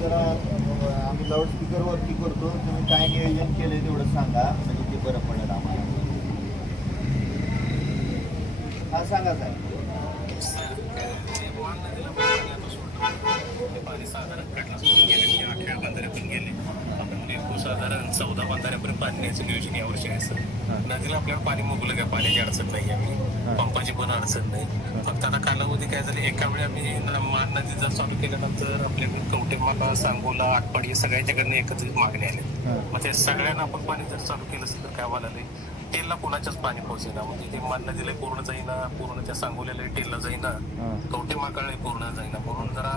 जरा आम्ही लाऊडस्पीकर वरती करतो, तुम्ही काय नियोजन केलंय तेवढं सांगा, म्हणजे ते बरं पडेल आम्हाला. हा सांगा साहेब. पाणी साधारण कडला सोडून गेले, म्हणजे 18 बंधाऱ्यापर्यंत गेले. आपण साधारण 14 बंधाऱ्यापर्यंत पाणी न्यायचं नियोजन यावर्षी आहे सर. नदीला आपल्याला पाणी मुबलक आहे, पाण्याची अडचण नाही आम्ही, पंपाची पण अडचण नाही. फक्त आता कालावधी काय झाले, एका वेळी आम्ही मान नदी जर चालू केल्यानंतर आपल्याकडे कवटेमाला, सांगोला, आटपाडी हे सगळ्यांच्याकडनं एकत्रित मागणी आले. मग ते सगळ्यांना आपण पाणी जर चालू केलं असेल तर काय व्हायला टेलला कोणाच्याच पाणी पोहोचेना, म्हणजे ते मान नदीला पूर्ण जाईना, पूर्ण त्या सांगोल्याला टेलला जाईना, कवटेमाकाळला पूर्ण जाईना. म्हणून जरा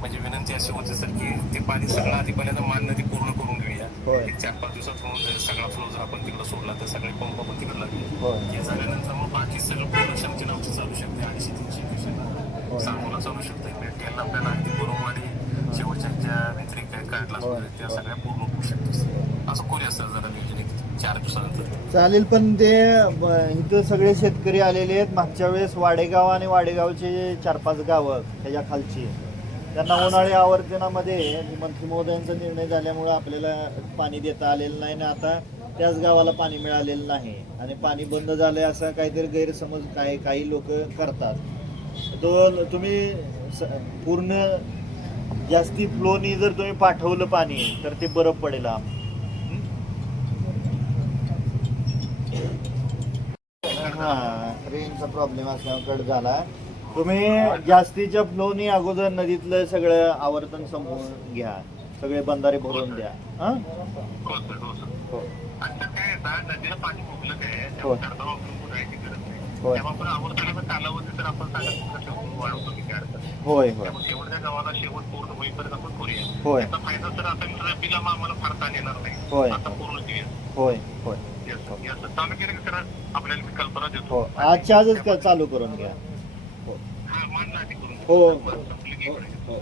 म्हणजे विनंती अशी होती सर की ते पाणी सगळं आधी पहिल्यांदा मान नदी पूर्ण करून घेऊया. एक 4-5 दिवसात होऊन जाईल सगळा फ्लो. जर आपण तिकडे सोडला तर सगळे पंप आपण तिकडे लागले, हे झाल्यानंतर मग बाकी सगळं पूर्ण क्षमतेने आमची चालू शकते. 250-300 दिवसांना सांगोला चालू शकते. टेलला आपल्याला अगदी गुरुवारी शेवटच्या ज्या व्यतिरिक्त काढला त्या सगळ्या पूर्ण होऊ शकतो. असं करूया सर जरा नियोजन 4 दिवसानंतर. चालेल. पण ते इथं सगळे शेतकरी आलेले आहेत. मागच्या वेळेस वाडेगाव आणि वाडेगावचे 4-5 गावं त्याच्या खालची, त्यांना उन्हाळी आवर्तनामध्ये मंत्री महोदयांचा निर्णय झाल्यामुळं आपल्याला पाणी देता आलेलं नाही, आणि आता त्याच गावाला पाणी मिळालेलं नाही आणि पाणी बंद झालंय असा काहीतरी गैरसमज काही लोक करतात. तो तुम्ही पूर्ण जास्ती फ्लोनी जर तुम्ही पाठवलं पाणी तर ते बरं पडेल. हा, रेंजचा प्रॉब्लेम असल्यामुळे कट झाला. तुम्ही जास्तीच्या फ्लोनी अगोदर नदीतलं सगळं आवर्तन संपवून घ्या, सगळे बंधारे भरून द्या. हा, नदीला पाणी मुबलक आहे, हो होय कालावधी तर आपण वाढवतो की होय होय शेवटच्या गावाला शेवट पूर्ण होईपर्यंत आपण करूया. होय त्याचा फायदा तर आता रब्बीला आम्हाला फारता येणार नाही. होय आता पूर्ण देऊया. होय होय चालू केलं की सर आपल्याला मी कल्पना देतो. हो, आजच्या आजच चालू करून घ्या. हा, मान आधी करून हो हो. हो.